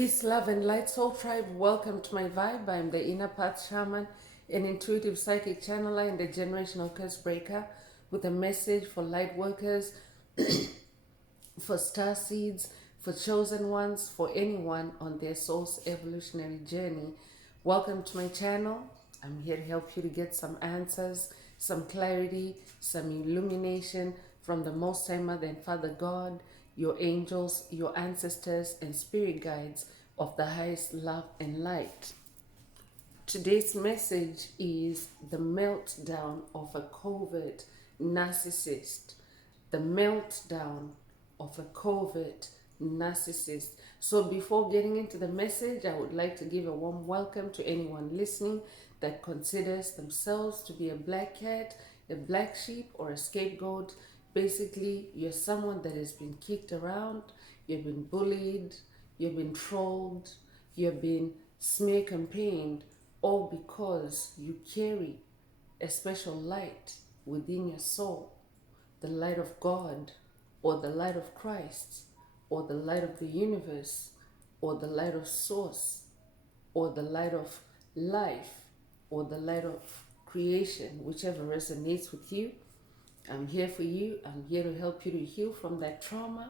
Peace, love, and light, soul tribe. Welcome to my vibe. I'm the inner path shaman, an intuitive psychic channeler, and a generational curse breaker with a message for light workers, for star seeds, for chosen ones, for anyone on their soul's evolutionary journey. Welcome to my channel. I'm here to help you to get some answers, some clarity, some illumination from the Most High Mother and Father God, your angels, your ancestors, and spirit guides of the highest love and light. Today's message is the meltdown of a covert narcissist. The meltdown of a covert narcissist. So before getting into the message, I would like to give a warm welcome to anyone listening that considers themselves to be a black cat, a black sheep, or a scapegoat. Basically, you're someone that has been kicked around, you've been bullied, you've been trolled, you've been smear campaigned, all because you carry a special light within your soul, the light of God, or the light of Christ, or the light of the universe, or the light of source, or the light of life, or the light of creation, whichever resonates with you. I'm here for you. I'm here to help you to heal from that trauma,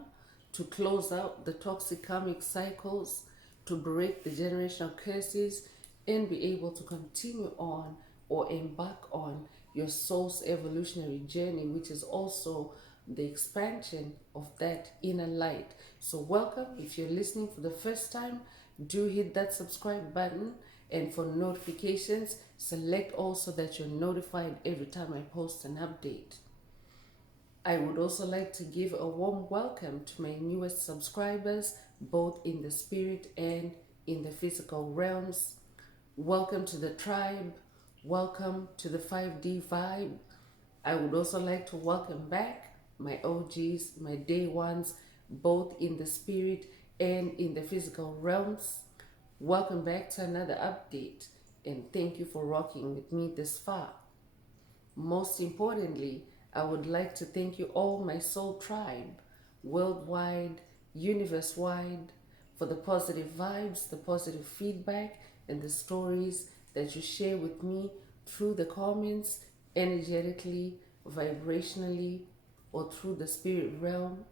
to close out the toxic karmic cycles, to break the generational curses, and be able to continue on or embark on your soul's evolutionary journey, which is also the expansion of that inner light. So welcome. If you're listening for the first time, do hit that subscribe button, and for notifications, select all so that you're notified every time I post an update. I would also like to give a warm welcome to my newest subscribers, both in the spirit and in the physical realms. Welcome to the tribe. Welcome to the 5D vibe. I would also like to welcome back my OGs, my day ones, both in the spirit and in the physical realms. Welcome back to another update, and thank you for rocking with me this far. Most importantly, I would like to thank you all, my soul tribe, worldwide, universe-wide, for the positive vibes, the positive feedback, and the stories that you share with me through the comments, energetically, vibrationally, or through the spirit realm.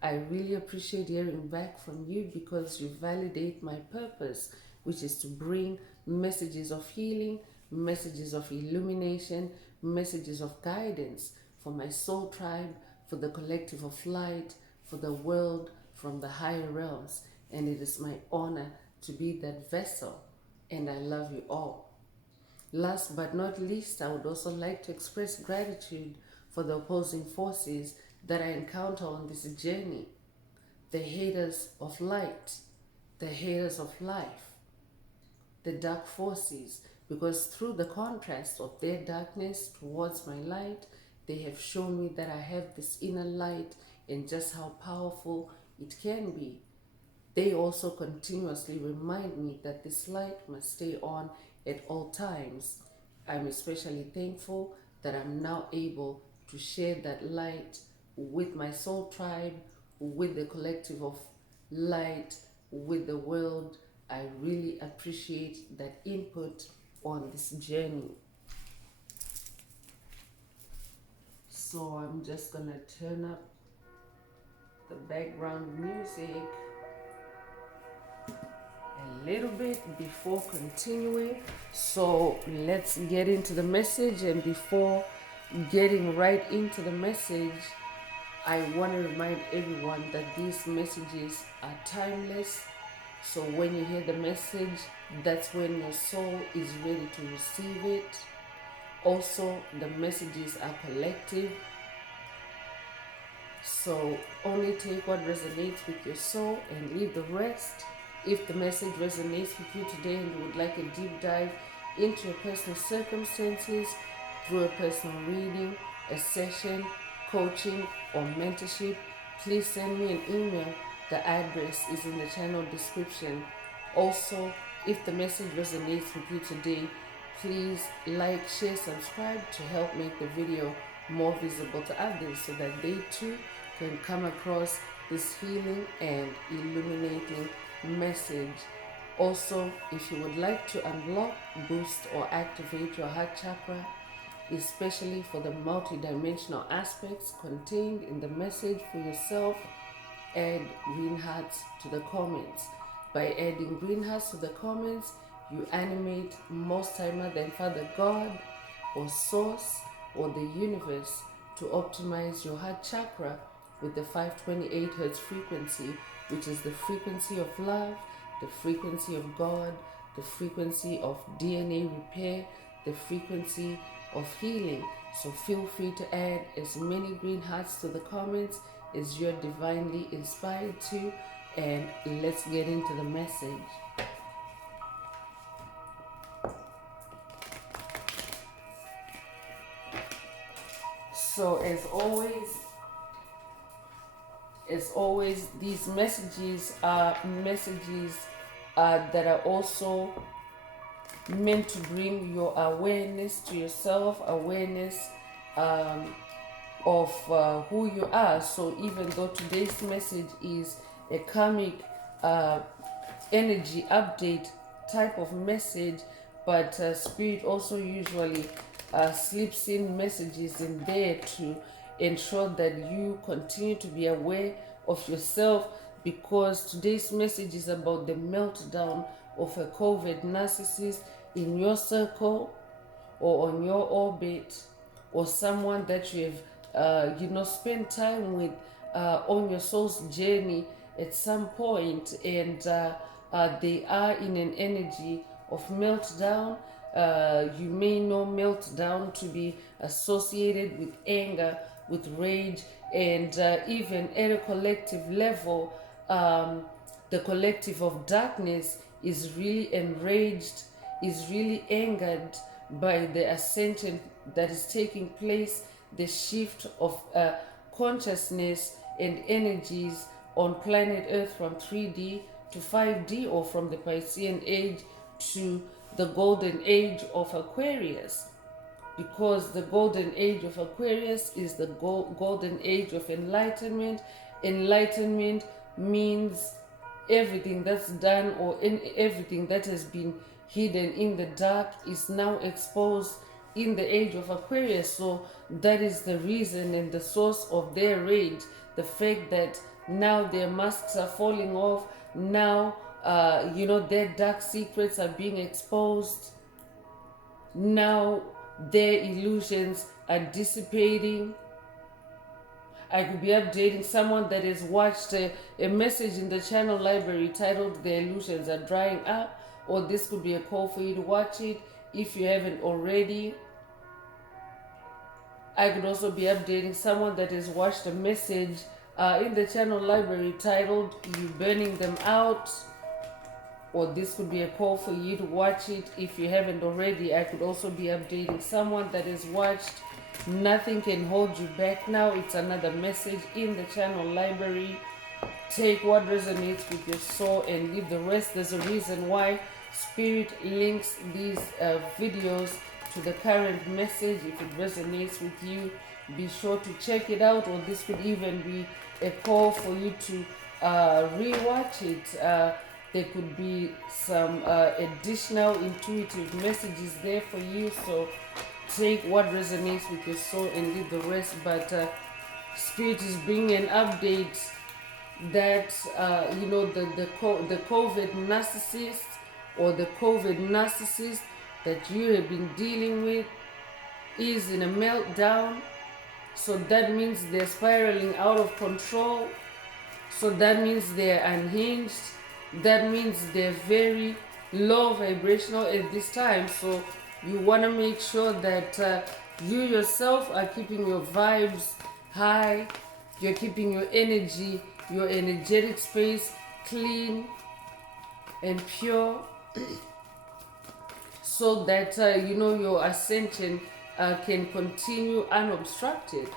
I really appreciate hearing back from you because you validate my purpose, which is to bring messages of healing, messages of illumination, messages of guidance for my soul tribe, for the collective of light, for the world from the higher realms. And it is my honor to be that vessel, and I love you all. Last but not least, I would also like to express gratitude for the opposing forces that I encounter on this journey. The haters of light, the haters of life, the dark forces, because through the contrast of their darkness towards my light, they have shown me that I have this inner light and just how powerful it can be. They also continuously remind me that this light must stay on at all times. I'm especially thankful that I'm now able to share that light with my soul tribe, with the collective of light, with the world. I really appreciate that input on this journey. So I'm just gonna turn up the background music a little bit before continuing. So let's get into the message, and before getting right into the message, I want to remind everyone that these messages are timeless. So when you hear the message, that's when your soul is ready to receive it. Also, the messages are collective, so only take what resonates with your soul and leave the rest. If the message resonates with you today and you would like a deep dive into your personal circumstances through a personal reading, a session, coaching, or mentorship, please send me an email. The address is in the channel description. Also, if the message resonates with you today, please like, share, subscribe to help make the video more visible to others so that they too can come across this healing and illuminating message. Also, if you would like to unlock, boost, or activate your heart chakra, especially for the multidimensional aspects contained in the message for yourself, add green hearts to the comments. By adding green hearts to the comments, you animate most timer than Father God or Source or the universe to optimize your heart chakra with the 528 Hz frequency, which is the frequency of love, the frequency of God, the frequency of DNA repair, the frequency of healing. So feel free to add as many green hearts to the comments as you're divinely inspired to, and let's get into the message. So as always, these messages are messages that are also meant to bring your awareness to yourself, awareness of who you are. So even though today's message is a karmic energy update type of message, but Spirit also usually slips in messages in there to ensure that you continue to be aware of yourself, because today's message is about the meltdown of a COVID narcissist in your circle or on your orbit, or someone that you have spent time with on your soul's journey at some point, and they are in an energy of meltdown. You may know meltdown to be associated with anger, with rage, and even at a collective level, the collective of darkness is really enraged, is really angered by the ascension that is taking place, the shift of consciousness and energies on planet Earth from 3D to 5D, or from the Piscean age to the golden age of Aquarius. Because the golden age of Aquarius is the golden age of enlightenment. Enlightenment means everything that's done, or everything that has been hidden in the dark is now exposed in the age of Aquarius. So that is the reason and the source of their rage. The fact that now their masks are falling off. Now, their dark secrets are being exposed. Now their illusions are dissipating. I could be updating someone that has watched a message in the channel library titled "The Illusions Are Drying Up," or this could be a call for you to watch it if you haven't already. I could also be updating someone that has watched a message in the channel library titled "You Burning Them Out," or this could be a call for you to watch it if you haven't already. I could also be updating someone that has watched "Nothing Can Hold You Back Now." It's another message in the channel library. Take what resonates with your soul and leave the rest. There's a reason why Spirit links these videos to the current message. If it resonates with you, be sure to check it out, or this could even be a call for you to rewatch it. There could be some additional intuitive messages there for you. So take what resonates with your soul and leave the rest. But Spirit is bringing an update that the COVID narcissist, or the COVID narcissist that you have been dealing with, is in a meltdown. So that means they're spiraling out of control. So that means they're unhinged. That means they're very low vibrational at this time. So you want to make sure that you yourself are keeping your vibes high. You're keeping your energy, your energetic space clean and pure, so that your ascension can continue unobstructed,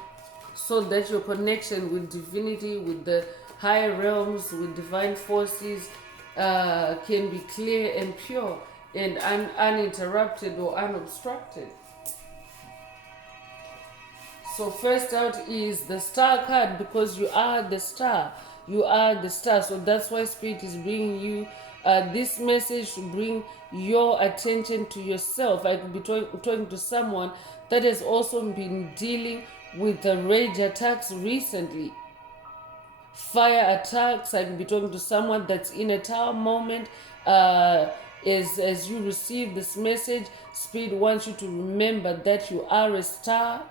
so that your connection with divinity, with the higher realms, with divine forces can be clear and pure and uninterrupted or unobstructed. So first out is the star card, because you are the star. You are the star. So that's why Spirit is bringing you this message to bring your attention to yourself. I could be talking to someone that has also been dealing with the rage attacks recently, fire attacks. I could be talking to someone that's in a tower moment. As you receive this message, Spirit wants you to remember that you are a star,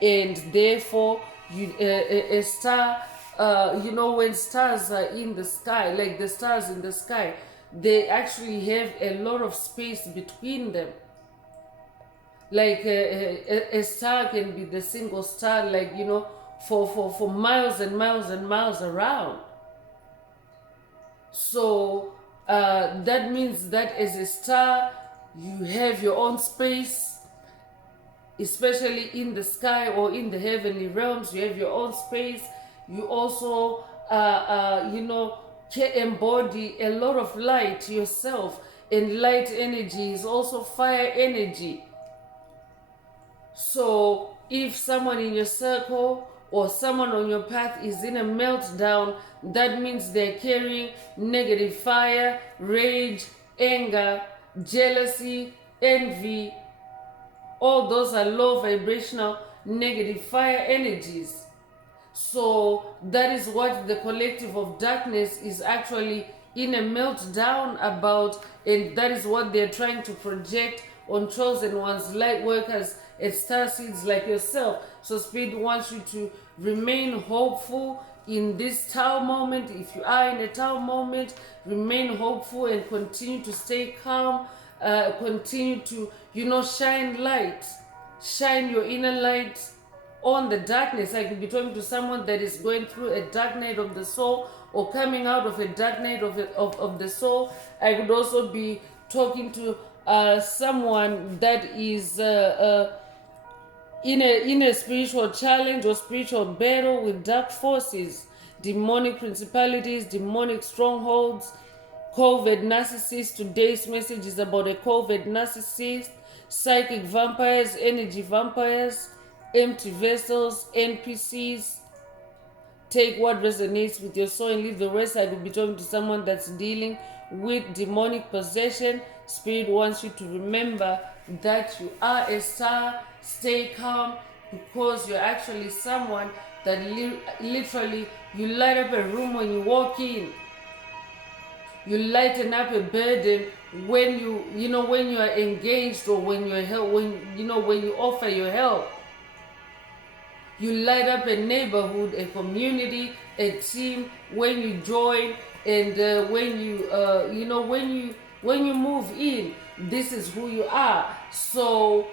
and therefore you a star. When stars are in the sky, like the stars in the sky, they actually have a lot of space between them. Like a star can be the single star, like for miles and miles and miles around. So that means that as a star, you have your own space, especially in the sky or in the heavenly realms. You have your own space. You also can embody a lot of light yourself, and light energy is also fire energy. So if someone in your circle or someone on your path is in a meltdown, that means they're carrying negative fire, rage, anger, jealousy, envy. All those are low vibrational negative fire energies. So that is what the collective of darkness is actually in a meltdown about, and that is what they're trying to project on chosen ones, light workers, and star seeds like yourself. So Spirit wants you to remain hopeful in this tower moment. If you are in a tower moment, remain hopeful and continue to stay calm. Continue to shine light, shine your inner light on the darkness. I could be talking to someone that is going through a dark night of the soul or coming out of a dark night of the soul. I could also be talking to someone that is in a spiritual challenge or spiritual battle with dark forces, demonic principalities, demonic strongholds, COVID narcissist. Today's message is about a COVID narcissist, psychic vampires, energy vampires, empty vessels, NPCs. Take what resonates with your soul and leave the rest. I could be talking to someone that's dealing with demonic possession. Spirit wants you to remember that you are a star. Stay calm, because you're actually someone that literally you light up a room when you walk in. You lighten up a burden when when you are engaged, or when you're when you offer your help. You light up a neighborhood, a community, a team when you join, and when you move in. This is who you are. So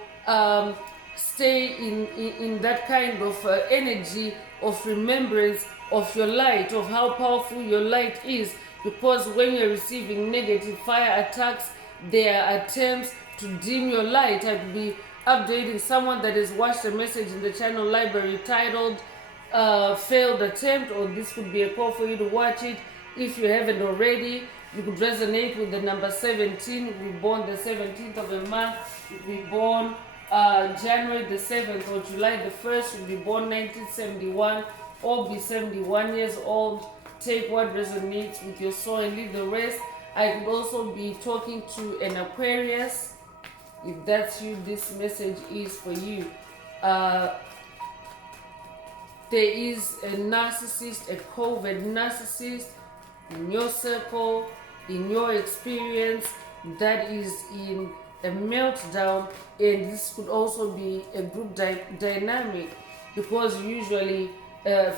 stay in that kind of energy of remembrance of your light, of how powerful your light is. Because when you're receiving negative fire attacks, there are attempts to dim your light. I'd be updating someone that has watched a message in the channel library titled Failed Attempt, or this could be a call for you to watch it. If you haven't already, you could resonate with the number 17. We were born the 17th of a month. We were born January the 7th or July the 1st. We'll be born 1971 or be 71 years old. Take what resonates with your soul and leave the rest. I could also be talking to an Aquarius. If that's you, this message is for you. There is a narcissist, a COVID narcissist in your circle, in your experience, that is in a meltdown, and this could also be a group dynamic, because usually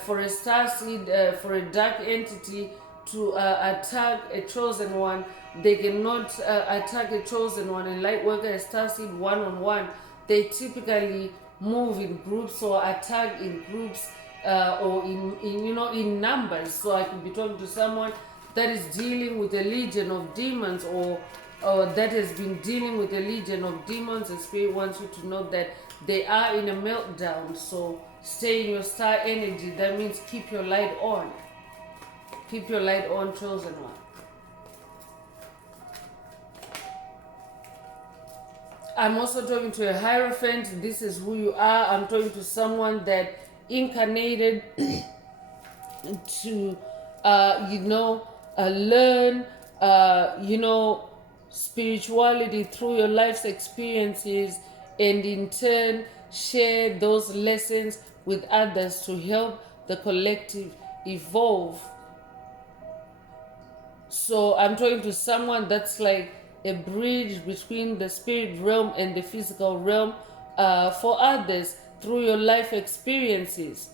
for a star seed, for a dark entity to attack a chosen one, they cannot attack a chosen one. And light worker, a star seed one-on-one, they typically move in groups or attack in groups or in numbers. So I could be talking to someone that is dealing with a legion of demons, or that has been dealing with a legion of demons, and Spirit wants you to know that they are in a meltdown. So stay in your star energy. That means keep your light on. Keep your light on, chosen one. I'm also talking to a Hierophant. This is who you are. I'm talking to someone that incarnated to learn, spirituality through your life's experiences, and in turn share those lessons with others to help the collective evolve. So I'm talking to someone that's like a bridge between the spirit realm and the physical realm for others through your life experiences.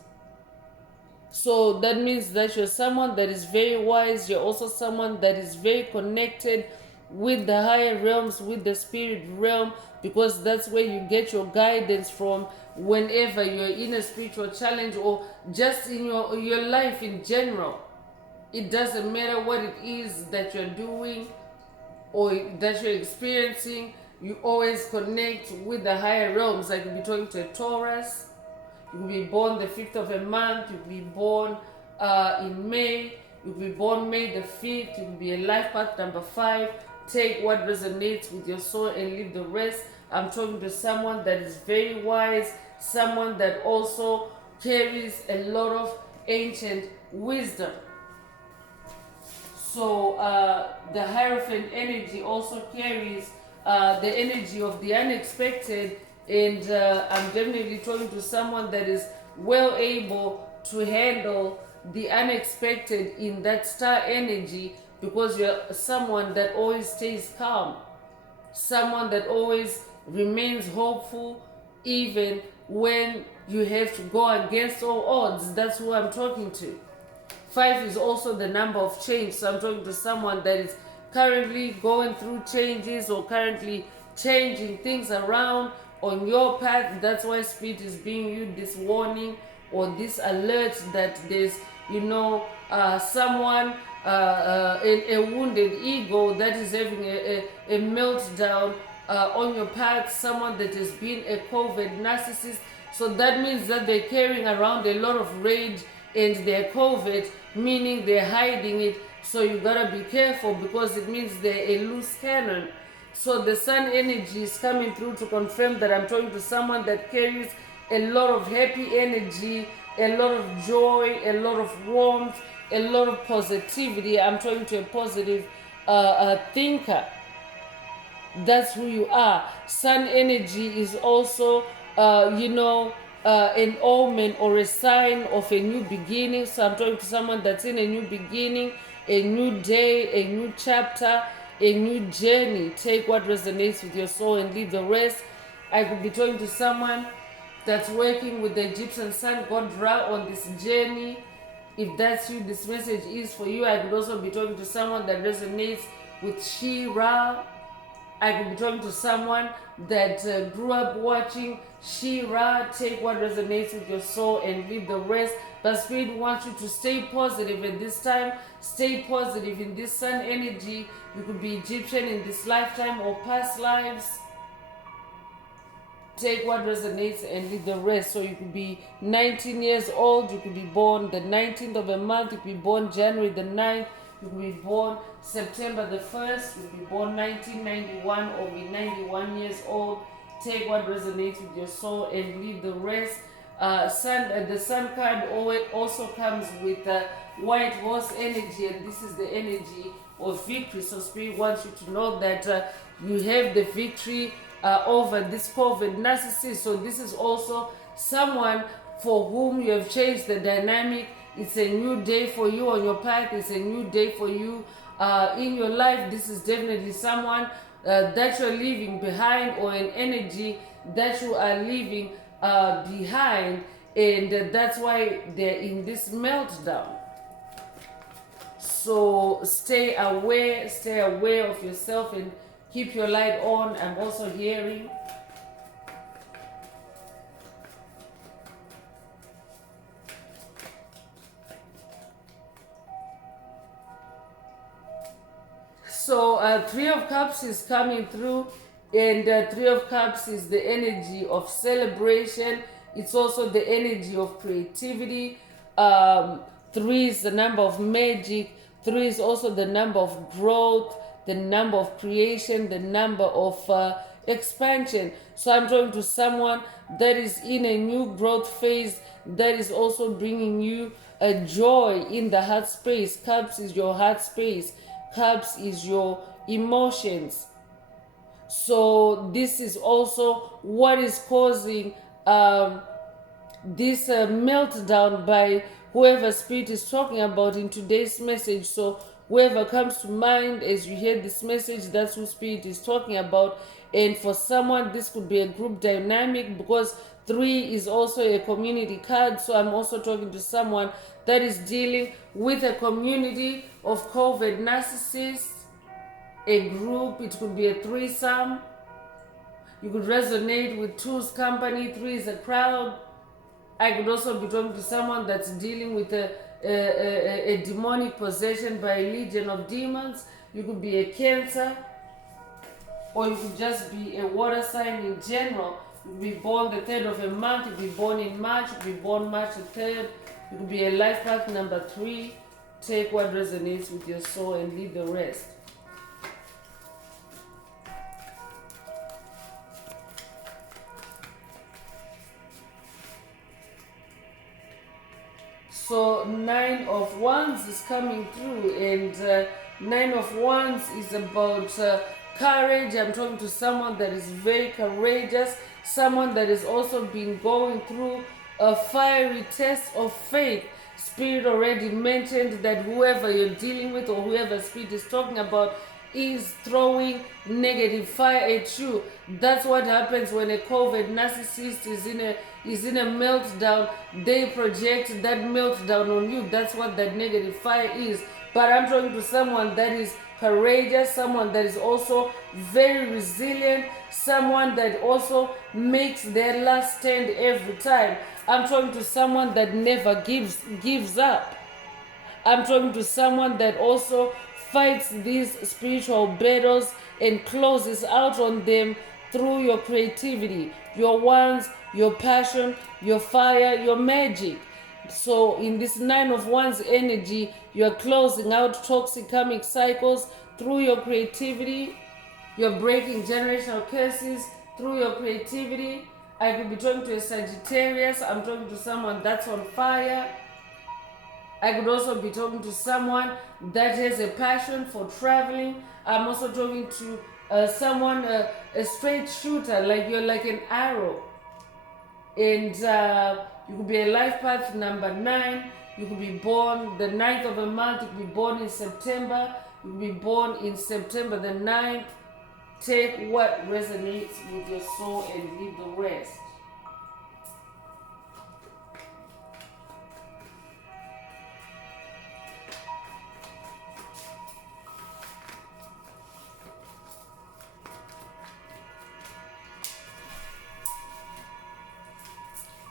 So that means that you're someone that is very wise. You're also someone that is very connected with the higher realms, with the spirit realm, because that's where you get your guidance from whenever you're in a spiritual challenge or just in your life in general. It doesn't matter what it is that you're doing or that you're experiencing, you always connect with the higher realms. Like you'll be talking to a Taurus, you'll be born the 5th of a month, you'll be born in May, you'll be born May the 5th, you'll be a life path number 5. Take what resonates with your soul and leave the rest. I'm talking to someone that is very wise, someone that also carries a lot of ancient wisdom. So the Hierophant energy also carries the energy of the unexpected, and I'm definitely talking to someone that is well able to handle the unexpected in that star energy, because you're someone that always stays calm, someone that always remains hopeful even when you have to go against all odds. That's who I'm talking to. 5 is also the number of change. So I'm talking to someone that is currently going through changes or currently changing things around on your path. That's why Spirit is bringing you this warning or this alert that there's, someone, a wounded ego that is having a meltdown on your path, someone that has been a covert narcissist. So that means that they're carrying around a lot of rage and they're covert, meaning they're hiding it. So you gotta be careful, because it means they're a loose cannon. So the sun energy is coming through to confirm that I'm talking to someone that carries a lot of happy energy, a lot of joy, a lot of warmth, a lot of positivity. I'm talking to a positive thinker. That's who you are. Sun energy is also, an omen or a sign of a new beginning. So I'm talking to someone that's in a new beginning, a new day, a new chapter, a new journey. Take what resonates with your soul and leave the rest. I could be talking to someone that's working with the Egyptian sun god Ra on this journey. If that's you, this message is for you. I could also be talking to someone that resonates with She-Ra. I could be talking to someone that grew up watching She-Ra. Take what resonates with your soul and leave the rest. But Spirit wants you to stay positive at this time. Stay positive in this sun energy. You could be Egyptian in this lifetime or past lives. Take what resonates and leave the rest. So you could be 19 years old. You could be born the 19th of a month. You could be born January the 9th. You could be born September the 1st. You could be born 1991 or be 91 years old. Take what resonates with your soul and leave the rest. The sun card also comes with white horse energy, and this is the energy of victory. So Spirit wants you to know that you have the victory over this COVID narcissist. So this is also someone for whom you have changed the dynamic. It's a new day for you on your path. It's a new day for you in your life. This is definitely someone that you're leaving behind, or an energy that you are leaving behind, and that's why they're in this meltdown. So stay aware of yourself and keep your light on. I'm also hearing so 3 of Cups is coming through, and 3 of Cups is the energy of celebration. It's also the energy of creativity. 3 is the number of magic. 3 is also the number of growth, the number of creation, the number of expansion. So I'm talking to someone that is in a new growth phase, that is also bringing you a joy in the heart space. Cups is your heart space. Cups is your emotions. So this is also what is causing this meltdown by whoever spirit is talking about in today's message. So whoever comes to mind as you hear this message, that's who spirit is talking about. And for someone, this could be a group dynamic, because 3 is also a community card. So I'm also talking to someone that is dealing with a community of COVID narcissists, a group. It could be a threesome. You could resonate with 2's company. 3 is a crowd. I could also be talking to someone that's dealing with a demonic possession by a legion of demons. You could be a Cancer, or you could just be a water sign in general. You could be born the 3rd of a month. You could be born in March. You could be born March the 3rd. You could be a life path number 3. Take what resonates with your soul and leave the rest. So 9 of Wands is coming through, and 9 of Wands is about courage. I'm talking to someone that is very courageous, someone that has also been going through a fiery test of faith. Spirit already mentioned that whoever you're dealing with or whoever Spirit is talking about is throwing negative fire at you. That's what happens when a COVID narcissist is in a meltdown. They project that meltdown on you. That's what that negative fire is. But I'm talking to someone that is courageous, someone that is also very resilient, someone that also makes their last stand every time. I'm talking to someone that never gives up. I'm talking to someone that also fights these spiritual battles and closes out on them through your creativity, your wands, your passion, your fire, your magic. So in this 9 of Wands energy, you're closing out toxic karmic cycles through your creativity. You're breaking generational curses through your creativity. I could be talking to a Sagittarius. I'm talking to someone that's on fire. I could also be talking to someone that has a passion for traveling. I'm also talking to someone, a straight shooter, like you're like an arrow. And you could be a life path number 9. You could be born the 9th of a month. You could be born in September. You could be born in September the 9th. Take what resonates with your soul and leave the rest.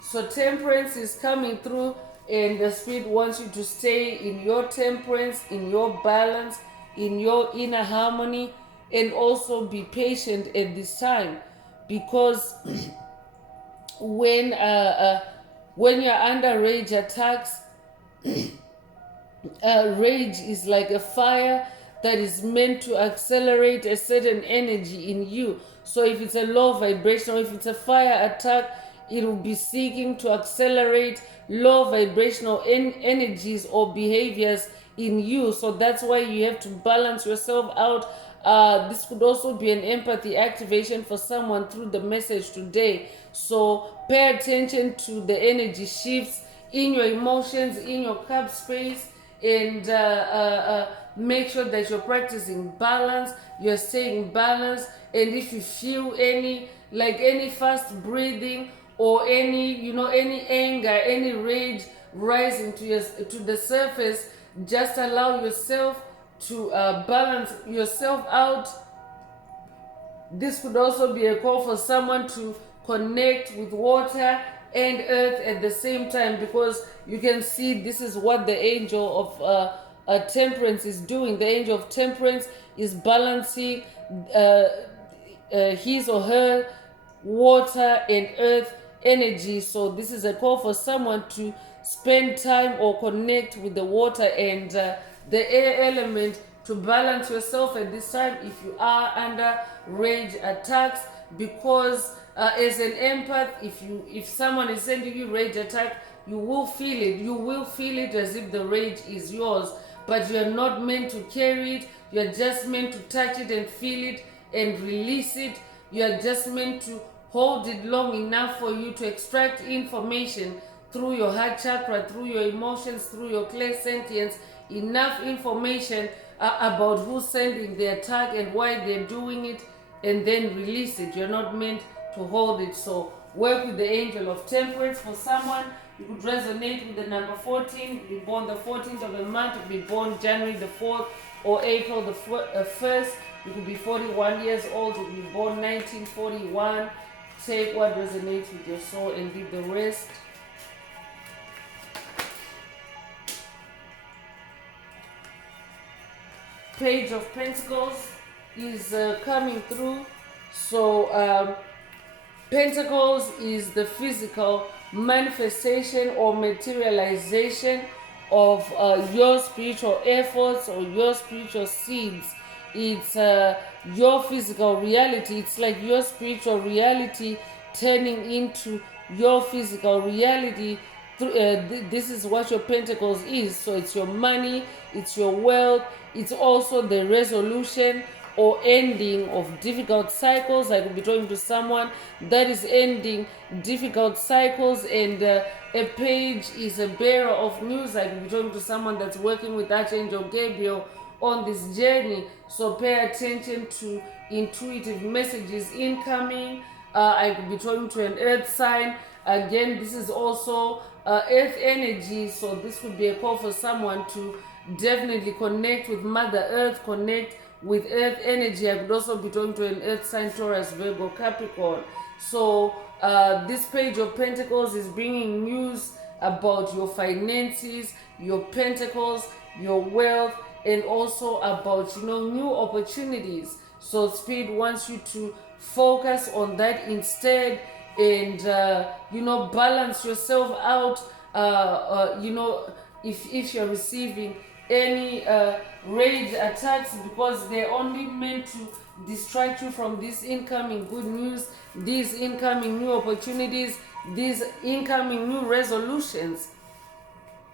So temperance is coming through, and the Spirit wants you to stay in your temperance, in your balance, in your inner harmony, and also be patient at this time, because when you're under rage attacks, rage is like a fire that is meant to accelerate a certain energy in you. So if it's a low vibration, or if it's a fire attack, it will be seeking to accelerate low vibrational energies or behaviors in you. So that's why you have to balance yourself out. This could also be an empathy activation for someone through the message today. So pay attention to the energy shifts in your emotions, in your cup space, and make sure that you're practicing balance, you're staying balanced. And if you feel any fast breathing, or any anger, any rage rising to the surface, just allow yourself to balance yourself out. This could also be a call for someone to connect with water and earth at the same time, because you can see this is what the angel of temperance is doing. The angel of temperance is balancing his or her water and earth energy. So this is a call for someone to spend time or connect with the water and the air element to balance yourself at this time if you are under rage attacks, because As an empath, if someone is sending you rage attack, you will feel it. You will feel it as if the rage is yours, but you're not meant to carry it. You're just meant to touch it and feel it and release it. You're just meant to hold it long enough for you to extract information through your heart chakra, through your emotions, through your clairsentience, enough information about who's sending the attack and why they're doing it, and then release it. You're not meant to hold it. So work with the angel of temperance. For someone, you could resonate with the number 14, be born the 14th of the month, be born January the 4th or April the 1st. You could be 41 years old, you could be born 1941. Take what resonates with your soul and leave the rest. Page of Pentacles is coming through. So Pentacles is the physical manifestation or materialization of your spiritual efforts or your spiritual seeds. It's your physical reality. It's like your spiritual reality turning into your physical reality. This is what your Pentacles is. So it's your money, it's your wealth, it's also the resolution or ending of difficult cycles. I could be talking to someone that is ending difficult cycles, and a page is a bearer of news. I could be talking to someone that's working with Archangel Gabriel on this journey. So pay attention to intuitive messages incoming. I could be talking to an earth sign. Again, this is also earth energy, so this could be a call for someone to definitely connect with Mother Earth, connect with earth energy. I could also be talking to an earth sign, Taurus, Virgo, Capricorn. So this page of Pentacles is bringing news about your finances, your pentacles, your wealth, and also about, new opportunities. So Spirit wants you to focus on that instead, and balance yourself out. If you're receiving any rage attacks, because they're only meant to distract you from this incoming good news, these incoming new opportunities, these incoming new resolutions,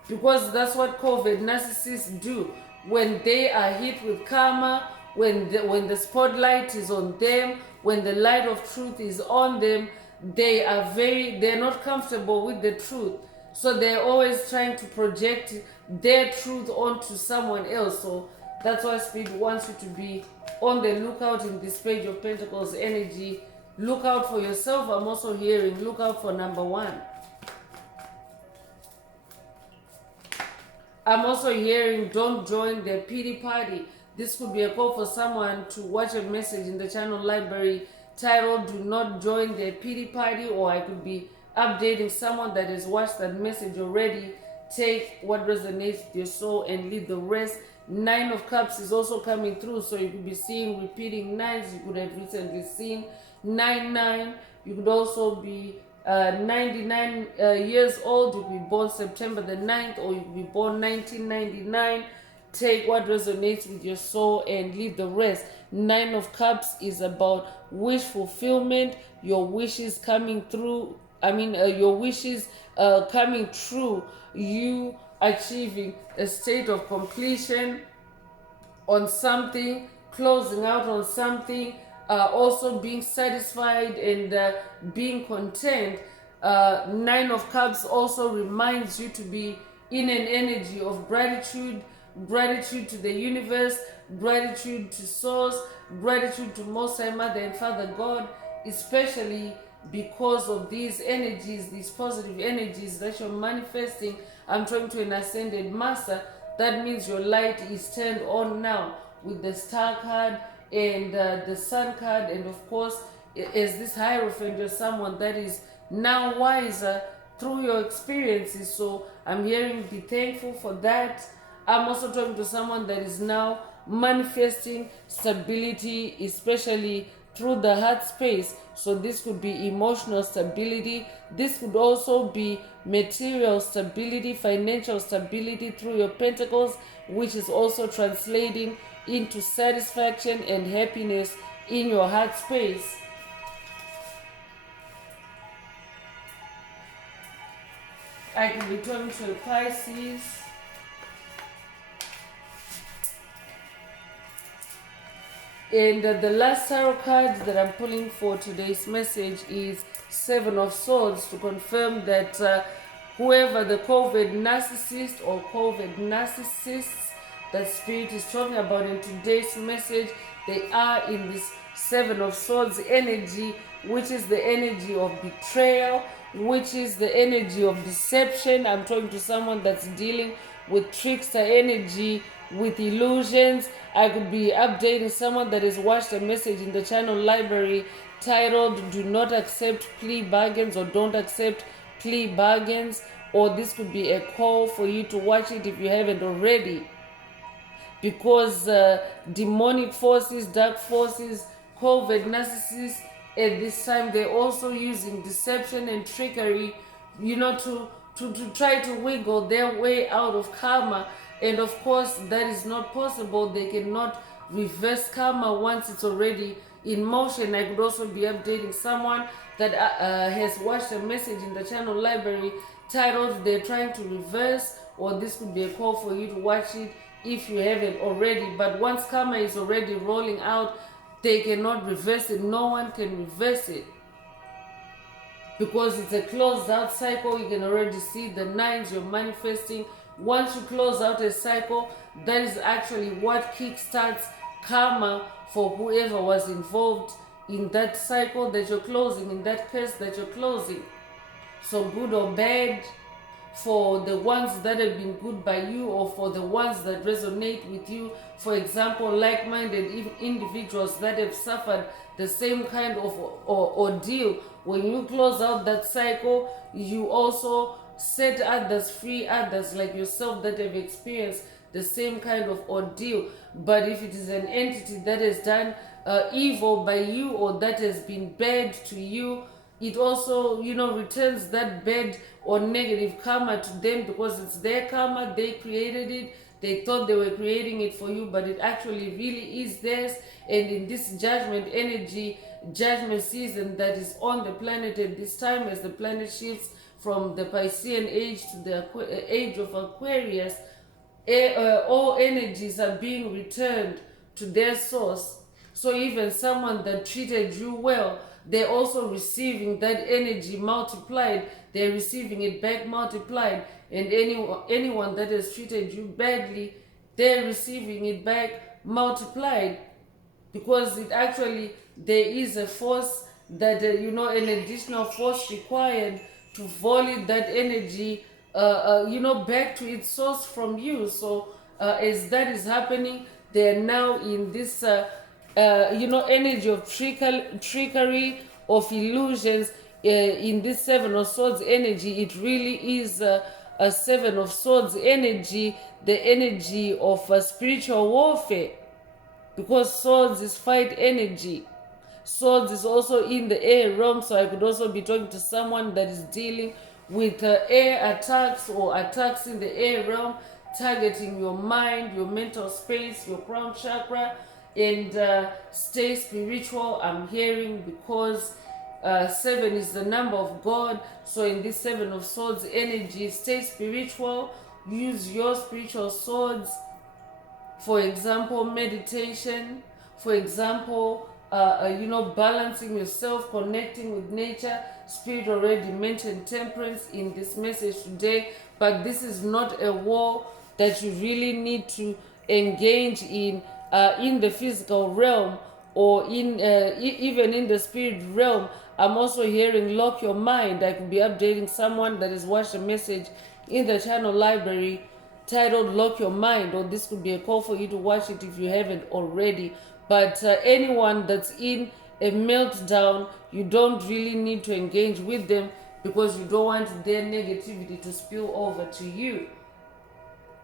because that's what COVID narcissists do. When they are hit with karma, when the spotlight is on them, when the light of truth is on them, they're not comfortable with the truth. So they're always trying to project their truth onto someone else. So that's why Spirit wants you to be on the lookout in this page of Pentacles energy. Look out for yourself. I'm also hearing look out for number 1. I'm also hearing don't join the pity party. This could be a call for someone to watch a message in the channel library titled do not join the pity party, or I could be updating someone that has watched that message already. Take what resonates with your soul and leave the rest. 9 of Cups is also coming through, so you could be seeing repeating 9s. You could have recently seen 9-9. You could also be 99 years old. You could be born September the 9th, or you could be born 1999. Take what resonates with your soul and leave the rest. 9 of Cups is about wish fulfillment, your wishes coming through. Your wishes coming true. You achieving a state of completion on something, closing out on something, also being satisfied and being content. 9 of Cups also reminds you to be in an energy of gratitude to the universe, gratitude to Source, gratitude to Most High Mother and Father God, especially because of these energies, these positive energies that you're manifesting. I'm talking to an ascended master. That means your light is turned on now with the Star card and the Sun card, and of course, as this Hierophant, you're someone that is now wiser through your experiences. So I'm hearing be thankful for that. I'm also talking to someone that is now manifesting stability, especially through the heart space. So this could be emotional stability. This could also be material stability, financial stability through your pentacles, which is also translating into satisfaction and happiness in your heart space. I could be talking to a Pisces. And the last tarot card that I'm pulling for today's message is Seven of Swords, to confirm that whoever the COVID narcissist or COVID narcissists that Spirit is talking about in today's message, they are in this Seven of Swords energy, which is the energy of betrayal, which is the energy of deception. I'm talking to someone that's dealing with trickster energy, with illusions. I could be updating someone that has watched a message in the channel library titled "Do Not Accept Plea Bargains" or "Don't Accept Plea Bargains," or this could be a call for you to watch it if you haven't already, because demonic forces, dark forces, COVID narcissists at this time, they're also using deception and trickery, to try to wiggle their way out of karma. And of course, that is not possible. They cannot reverse karma once it's already in motion. I could also be updating someone that has watched a message in the channel library titled "They're Trying to Reverse," or this could be a call for you to watch it if you haven't already. But once karma is already rolling out, they cannot reverse it. No one can reverse it, because it's a closed out cycle. You can already see the nines you're manifesting. Once you close out a cycle, that is actually what kickstarts karma for whoever was involved in that cycle that you're closing, in that curse that you're closing. So good or bad, for the ones that have been good by you, or for the ones that resonate with you. For example, like-minded individuals that have suffered the same kind of ordeal. When you close out that cycle, you also set others free, others like yourself that have experienced the same kind of ordeal. But if it is an entity that has done evil by you, or that has been bad to you, it also, returns that bad or negative karma to them, because it's their karma. They created it. They thought they were creating it for you, but it actually really is theirs. And in this judgment energy, judgment season that is on the planet at this time, as the planet shifts from the Piscean age to the age of Aquarius, all energies are being returned to their source. So even someone that treated you well, they're also receiving that energy multiplied. They're receiving it back multiplied. And anyone that has treated you badly, they're receiving it back multiplied. Because it actually, there is a force that, an additional force required to volley that energy, back to its source from you. So as that is happening, they're now in this energy of trickery, of illusions. In this Seven of Swords energy, it really is a Seven of Swords energy, the energy of spiritual warfare, because swords is fight energy. Swords is also in the air realm, so I could also be talking to someone that is dealing with air attacks, or attacks in the air realm, targeting your mind, your mental space, your crown chakra. And stay spiritual, I'm hearing, because 7 is the number of God. So in this Seven of Swords energy, stay spiritual. Use your spiritual swords. For example, meditation. For example, balancing yourself, connecting with nature. Spirit already mentioned temperance in this message today, but this is not a war that you really need to engage in the physical realm, or in even in the spirit realm. I'm also hearing lock your mind. I could be updating someone that has watched a message in the channel library titled "Lock Your Mind," or this could be a call for you to watch it if you haven't already. But anyone that's in a meltdown, you don't really need to engage with them, because you don't want their negativity to spill over to you.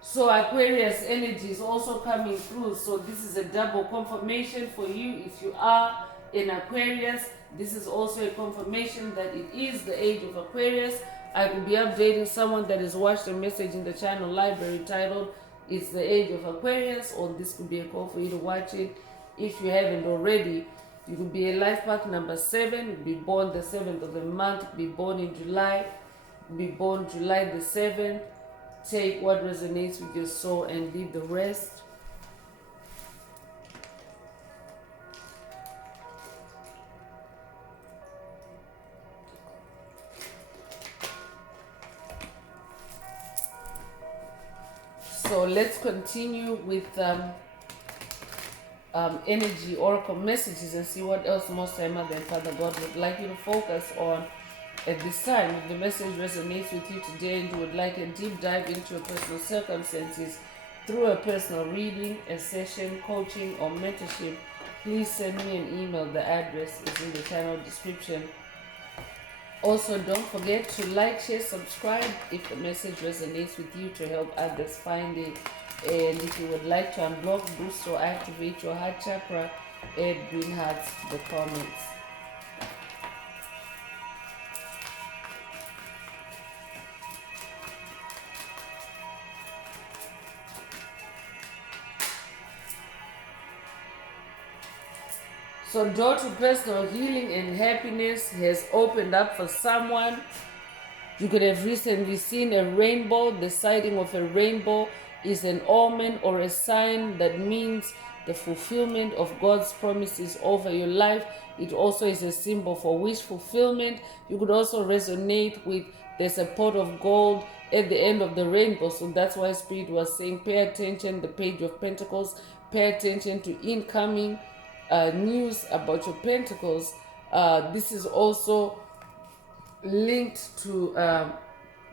So Aquarius energy is also coming through. So this is a double confirmation for you. If you are in Aquarius, this is also a confirmation that it is the age of Aquarius. I could be updating someone that has watched a message in the channel library titled "It's the Age of Aquarius," or this could be a call for you to watch it if you haven't already. You could be a life path number 7. You could be born the 7th of the month. You could be born in July. be born July the 7th. Take what resonates with your soul and leave the rest. So let's continue with energy oracle messages and see what else Most High Mother and Father God would like you to focus on at this time. If the message resonates with you today and you would like a deep dive into your personal circumstances through a personal reading, a session, coaching, or mentorship, please send me an email. The address is in the channel description. Also, don't forget to like, share, subscribe if the message resonates with you to help others find it. And if you would like to unblock, boost, or activate your heart chakra, add green hearts to the comments. So door to personal healing and happiness has opened up for someone. You could have recently seen a rainbow. The sighting of a rainbow is an omen or a sign that means the fulfillment of God's promises over your life. It also is a symbol for wish fulfillment. You could also resonate with there's a pot of gold at the end of the rainbow. So that's why Spirit was saying pay attention, the Page of Pentacles, pay attention to incoming news about your pentacles. This is also linked to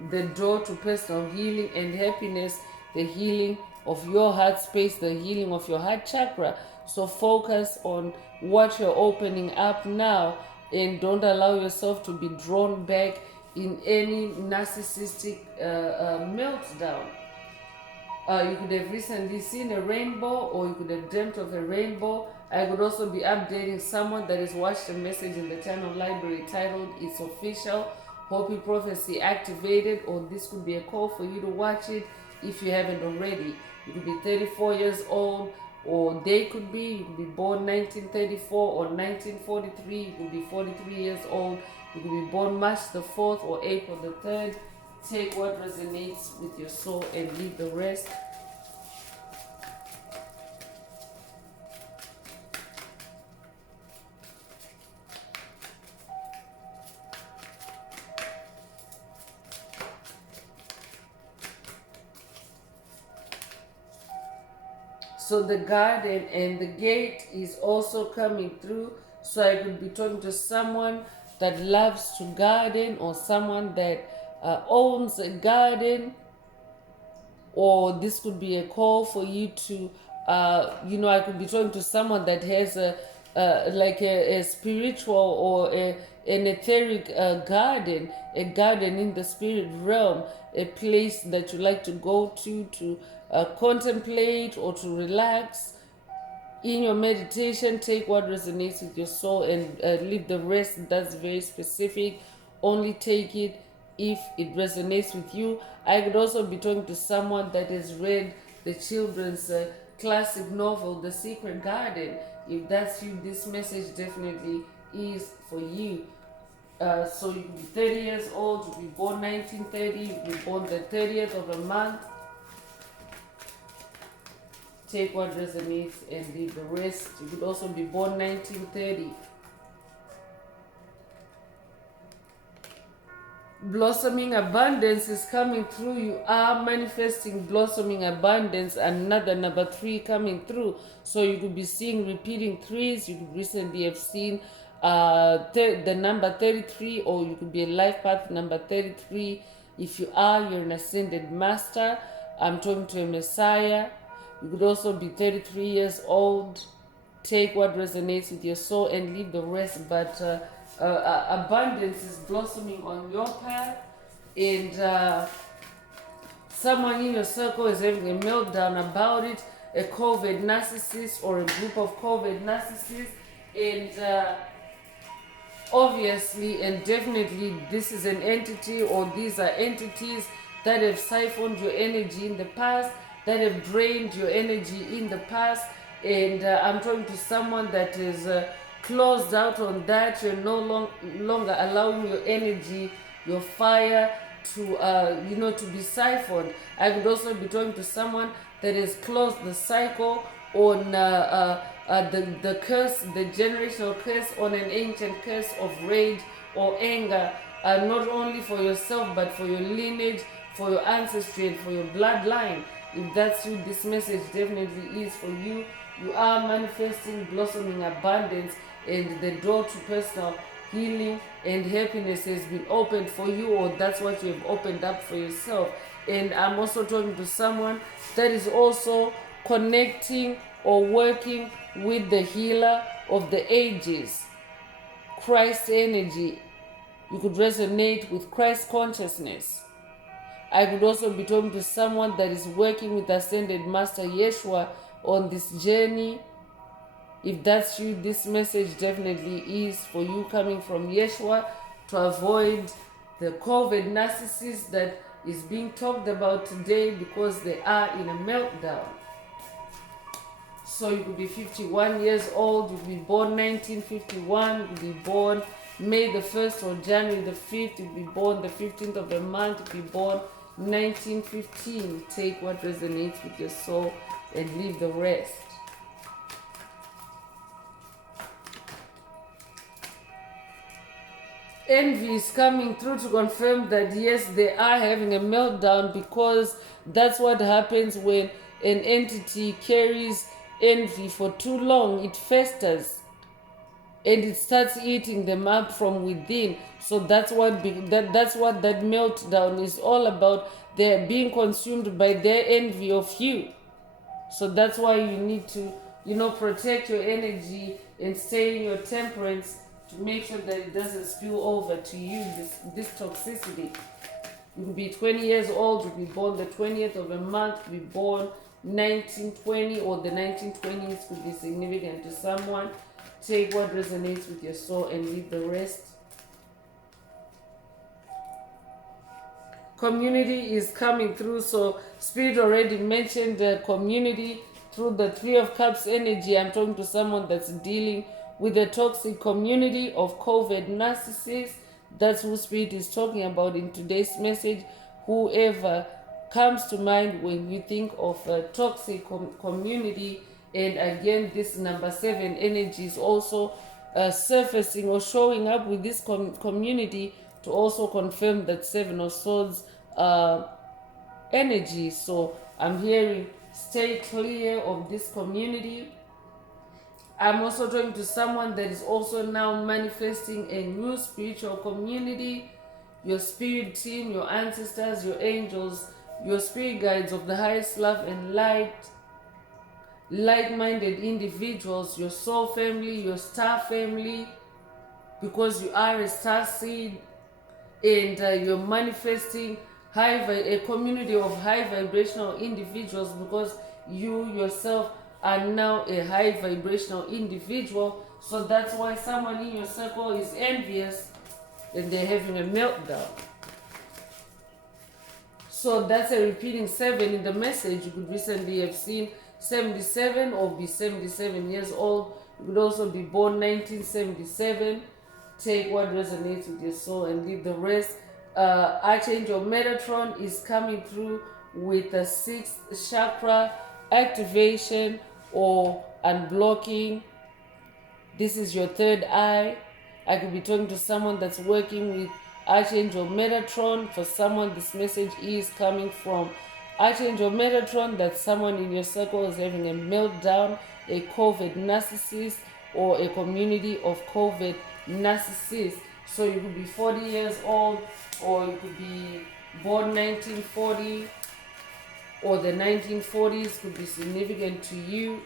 the door to personal healing and happiness, the healing of your heart space, the healing of your heart chakra. So focus on what you're opening up now and don't allow yourself to be drawn back in any narcissistic meltdown. You could have recently seen a rainbow, or you could have dreamt of a rainbow. I could also be updating someone that has watched a message in the channel library titled It's Official, Hopi Prophecy Activated, or this could be a call for you to watch it if you haven't already. You could be 34 years old, or they could be, you could be born 1934 or 1943, you could be 43 years old, you could be born March the 4th or April the 3rd. Take what resonates with your soul and leave the rest. So the garden and the gate is also coming through. So I could be talking to someone that loves to garden, or someone that owns a garden, or this could be a call for you to, I could be talking to someone that has a spiritual or an etheric garden, a garden in the spirit realm, a place that you like to go to contemplate or to relax. In your meditation, take what resonates with your soul and leave the rest. That's very specific. Only take it if it resonates with you. I could also be talking to someone that has read the children's classic novel, The Secret Garden. If that's you, this message definitely is for you. So you could be 30 years old, you could be born 1930, you could be born the 30th of a month. Take what resonates and leave the rest. You could also be born 1930. Blossoming abundance is coming through. You are manifesting blossoming abundance. Another number 3 coming through. So you could be seeing repeating threes. You could recently have seen the number 33, or you could be a life path number 33. If you are, you're an ascended master. I'm talking to a messiah. You could also be 33 years old. Take what resonates with your soul and leave the rest. But abundance is blossoming on your path. And someone in your circle is having a meltdown about it. A COVID narcissist or a group of COVID narcissists. And obviously and definitely this is an entity, or these are entities that have siphoned your energy in the past, that have drained your energy in the past. And I'm talking to someone that is closed out on that. You're no longer allowing your energy, your fire to be siphoned. I could also be talking to someone that has closed the cycle on the curse, the generational curse, on an ancient curse of rage or anger, not only for yourself but for your lineage, for your ancestry, and for your bloodline. If that's you, this message definitely is for you. You are manifesting blossoming abundance, and the door to personal healing and happiness has been opened for you, or that's what you have opened up for yourself. And I'm also talking to someone that is also connecting or working with the healer of the ages, Christ energy. You could resonate with Christ consciousness. I could also be talking to someone that is working with Ascended Master Yeshua on this journey. If that's you, this message definitely is for you, coming from Yeshua, to avoid the COVID narcissist that is being talked about today, because they are in a meltdown. So you could be 51 years old, you could be born 1951, you could be born May the 1st or January the 5th, you could be born the 15th of the month, you could be born 1915. Take what resonates with your soul and leave the rest. Envy is coming through to confirm that yes, they are having a meltdown, because that's what happens when an entity carries envy for too long. It festers and it starts eating them up from within. So that's what that meltdown is all about. They're being consumed by their envy of you. So that's why you need to, protect your energy and stay in your temperance, to make sure that it doesn't spill over to you, this toxicity. You could be 20 years old, you could be born the 20th of a month, you could be born 1920, or the 1920s could be significant to someone. Take what resonates with your soul and leave the rest. Community is coming through. So Spirit already mentioned the community through the Three of Cups energy. I'm talking to someone that's dealing with the toxic community of COVID narcissists. That's who Spirit is talking about in today's message. Whoever comes to mind when you think of a toxic community. And again, this number 7 energy is also surfacing or showing up with this community, to also confirm that 7 of Swords energy. So I'm hearing, stay clear of this community. I'm also talking to someone that is also now manifesting a new spiritual community. Your spirit team, your ancestors, your angels, your spirit guides of the highest love and light, like-minded individuals, your soul family, your star family, because you are a star seed, and you're manifesting a community of high vibrational individuals, because you yourself are now a high vibrational individual. So that's why someone in your circle is envious and they're having a meltdown. So that's a repeating 7 in the message. You could recently have seen 77 or be 77 years old. You could also be born 1977. Take what resonates with your soul and leave the rest. Archangel Metatron is coming through with a 6th chakra activation or unblocking. This is your third eye. I could be talking to someone that's working with Archangel Metatron. For someone, this message is coming from Archangel Metatron, that someone in your circle is having a meltdown, a COVID narcissist, or a community of COVID narcissists. So you could be 40 years old, or you could be born 1940, or the 1940s could be significant to you.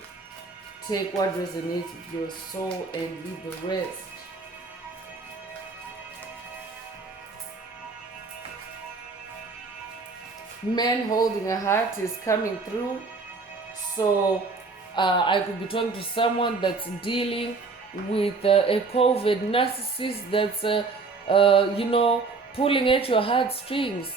Take what resonates with your soul and leave the rest. Man holding a heart is coming through. So I could be talking to someone that's dealing with a COVID narcissist that's, pulling at your heartstrings.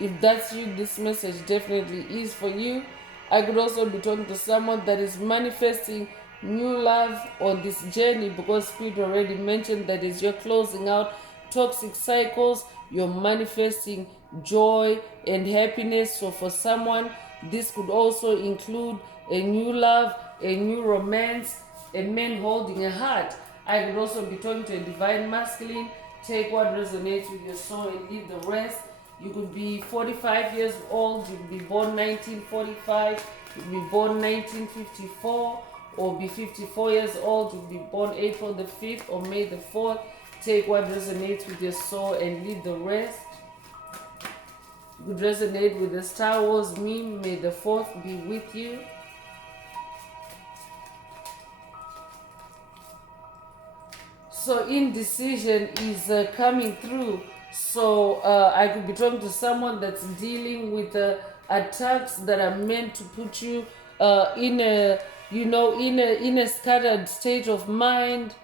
If that's you, this message definitely is for you. I could also be talking to someone that is manifesting new love on this journey, because Spirit already mentioned that as you're closing out toxic cycles, you're manifesting joy and happiness. So for someone, this could also include a new love, a new romance, a man holding a heart. I could also be talking to a divine masculine. Take what resonates with your soul and leave the rest. You could be 45 years old, you could be born 1945, you could be born 1954, or be 54 years old, you could be born April the 5th or May the 4th. Take what resonates with your soul and leave the rest. You could resonate with the Star Wars meme, may the 4th be with you. So indecision is coming through. So I could be talking to someone that's dealing with attacks that are meant to put you in a, in a scattered state of mind,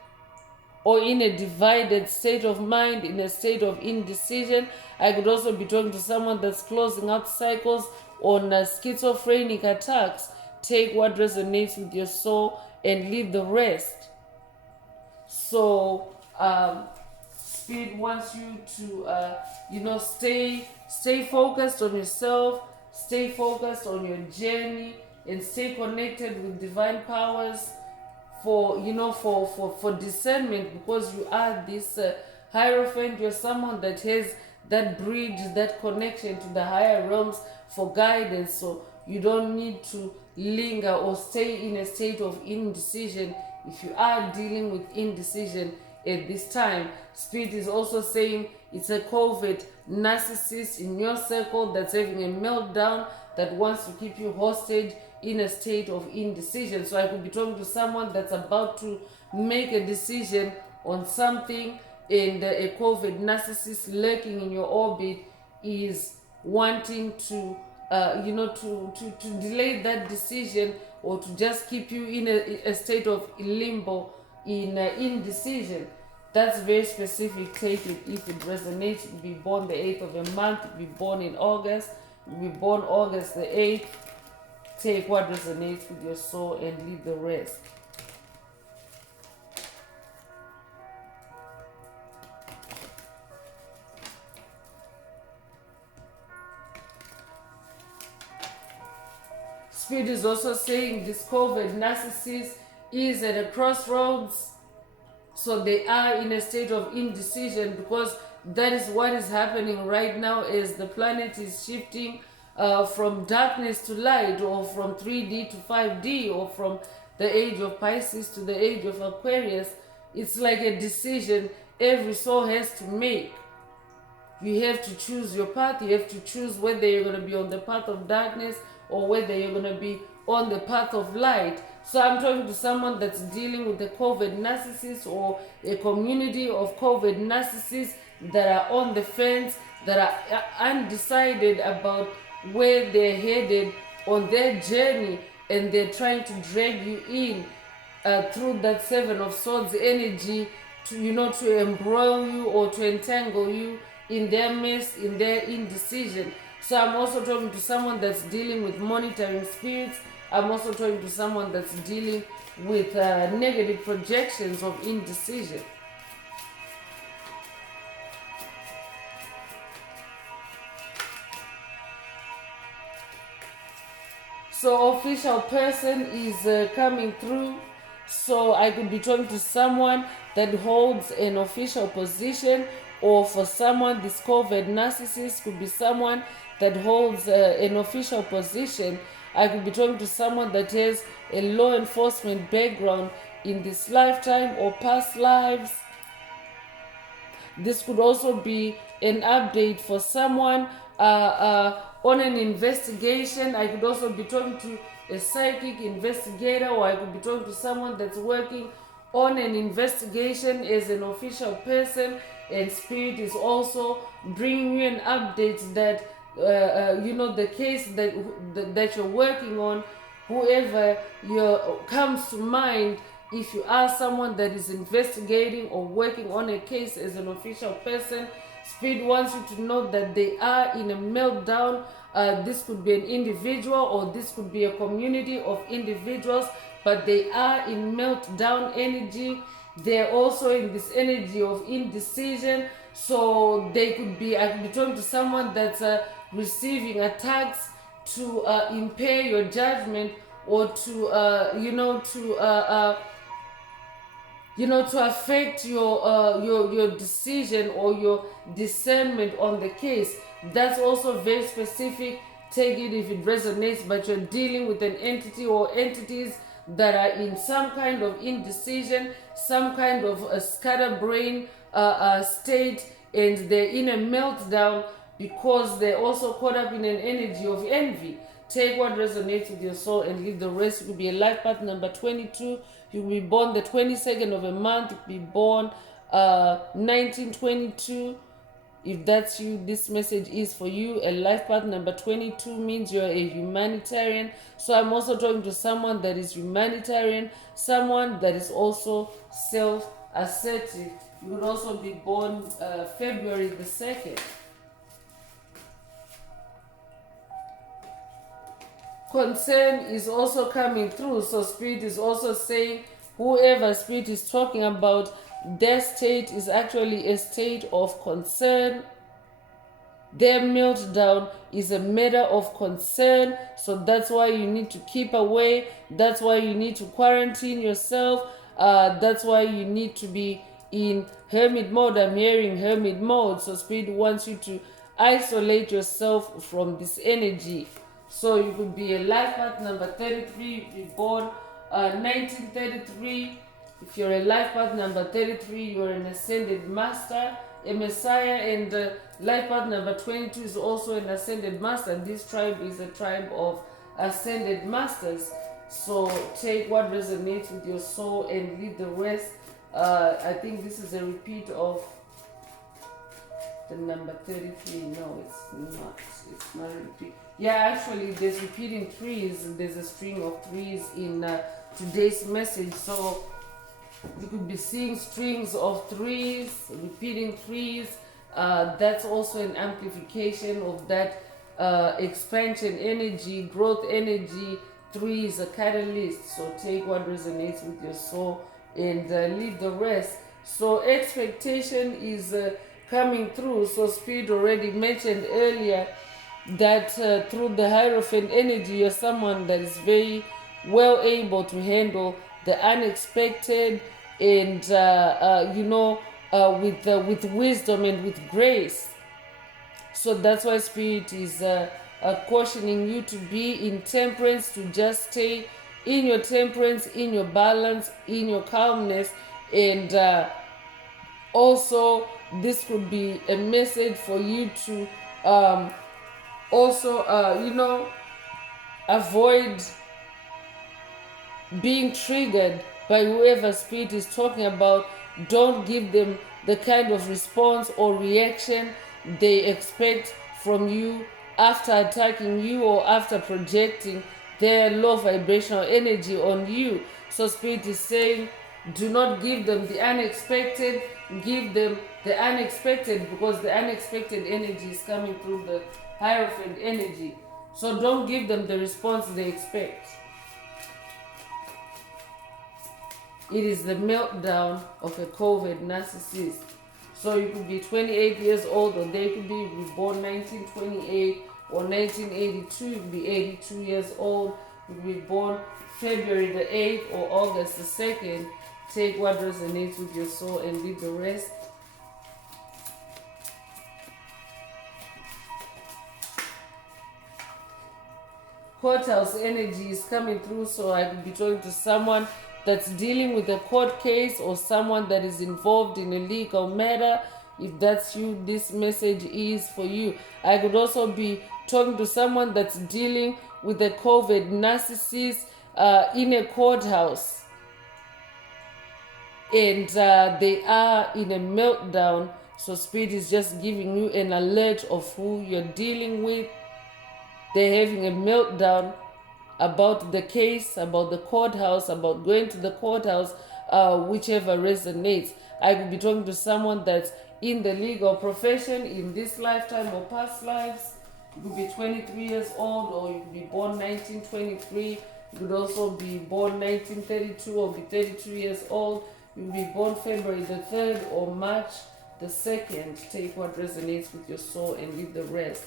or in a divided state of mind, in a state of indecision. I could also be talking to someone that's closing out cycles on schizophrenic attacks. Take what resonates with your soul and leave the rest. So Spirit wants you to stay focused on yourself, stay focused on your journey, and stay connected with divine powers for discernment, because you are this hierophant. You're someone that has that bridge, that connection to the higher realms for guidance. So you don't need to linger or stay in a state of indecision if you are dealing with indecision at this time. Spirit is also saying it's a covert narcissist in your circle that's having a meltdown, that wants to keep you hostage in a state of indecision. So I could be talking to someone that's about to make a decision on something, and a covert narcissist lurking in your orbit is wanting to to delay that decision, or to just keep you in a state of limbo, in indecision. That's very specific. Take it if it resonates. Be born the 8th of a month, be born in August, be born August the 8th. Take what resonates with your soul and leave the rest. Spirit is also saying this covert narcissist is at a crossroads. So they are in a state of indecision, because that is what is happening right now as the planet is shifting from darkness to light, or from 3D to 5D, or from the age of Pisces to the age of Aquarius. It's like a decision every soul has to make. You have to choose your path. You have to choose whether you're going to be on the path of darkness or whether you're going to be on the path of light. So I'm talking to someone that's dealing with a covert narcissist, or a community of covert narcissists that are on the fence, that are undecided about where they're headed on their journey, and they're trying to drag you in through that Seven of Swords energy to embroil you or to entangle you in their mess, in their indecision. So I'm also talking to someone that's dealing with monitoring spirits. I'm also talking to someone that's dealing with negative projections of indecision. So official person is coming through. So I could be talking to someone that holds an official position, or for someone, this covert narcissist could be someone that holds an official position. I could be talking to someone that has a law enforcement background in this lifetime or past lives. This could also be an update for someone on an investigation. I could also be talking to a psychic investigator, or I could be talking to someone that's working on an investigation as an official person, and Spirit is also bringing you an update that the case that you're working on, whoever comes to mind. If you are someone that is investigating or working on a case as an official person, Spirit wants you to know that they are in a meltdown. This could be an individual, or this could be a community of individuals, but they are in meltdown energy. They're also in this energy of indecision. So they could be, I could be talking to someone that's receiving attacks to impair your judgment, or to to affect your decision or your discernment on the case. That's also very specific. Take it if it resonates, but you're dealing with an entity or entities that are in some kind of indecision, some kind of a scatterbrain state, and they're in a meltdown because they're also caught up in an energy of envy. Take what resonates with your soul and leave the rest. You could be a life path number 22. You will be born the 22nd of a month. You could be born 1922. If that's you, this message is for you. A life path number 22 means you're a humanitarian. So I'm also talking to someone that is humanitarian, someone that is also self-assertive. You would also be born February the 2nd. Concern is also coming through. So Spirit is also saying whoever Spirit is talking about, their state is actually a state of concern. Their meltdown is a matter of concern. So that's why you need to keep away. That's why you need to quarantine yourself. That's why you need to be in hermit mode. I'm hearing hermit mode. So Spirit wants you to isolate yourself from this energy. So you could be a life path number 33, you could be born 1933. If you're a life path number 33, you're an ascended master, a messiah, and life path number 22 is also an ascended master. This tribe is a tribe of ascended masters. So take what resonates with your soul and leave the rest. I think this is a repeat of the number 33. No, it's not. It's not a repeat. Yeah, actually, there's repeating threes. There's a string of threes in today's message. So you could be seeing strings of threes, repeating threes. That's also an amplification of that expansion energy, growth energy. Three is a catalyst. So take what resonates with your soul and leave the rest. So expectation is coming through. So Spirit already mentioned earlier that through the Hierophant energy, you're someone that is very well able to handle the unexpected, and with wisdom and with grace. So that's why Spirit is cautioning you to be in temperance, to just stay in your temperance, in your balance, in your calmness. And also this could be a message for you to avoid being triggered by whoever Spirit is talking about. Don't give them the kind of response or reaction they expect from you after attacking you or after projecting their low vibrational energy on you. So Spirit is saying, do not give them the unexpected, give them the unexpected, because the unexpected energy is coming through the Hierophant energy. So don't give them the response they expect. It is the meltdown of a covert narcissist. So you could be 28 years old, or they could be born 1928 or 1982. You could be 82 years old. You could be born February the 8th or August the 2nd. Take what resonates with your soul and leave the rest. Courthouse energy is coming through, so I could be talking to someone that's dealing with a court case or someone that is involved in a legal matter. If that's you, this message is for you. I could also be talking to someone that's dealing with a covert narcissist in a courthouse, and they are in a meltdown. So Spirit is just giving you an alert of who you're dealing with. They're having a meltdown about the case, about the courthouse, about going to the courthouse, whichever resonates. I could be talking to someone that's in the legal profession in this lifetime or past lives. You could be 23 years old, or you could be born 1923. You could also be born 1932 or be 32 years old. You could be born February the 3rd or March the 2nd. Take what resonates with your soul and leave the rest.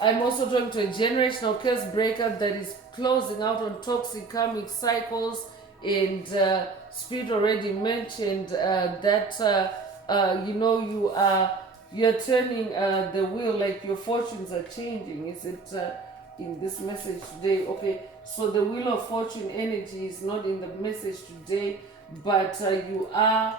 I'm also talking to a generational curse breaker that is closing out on toxic karmic cycles. And Spirit already mentioned that you're turning the wheel, like your fortunes are changing. Is it in this message today? Okay, so the wheel of fortune energy is not in the message today, but you are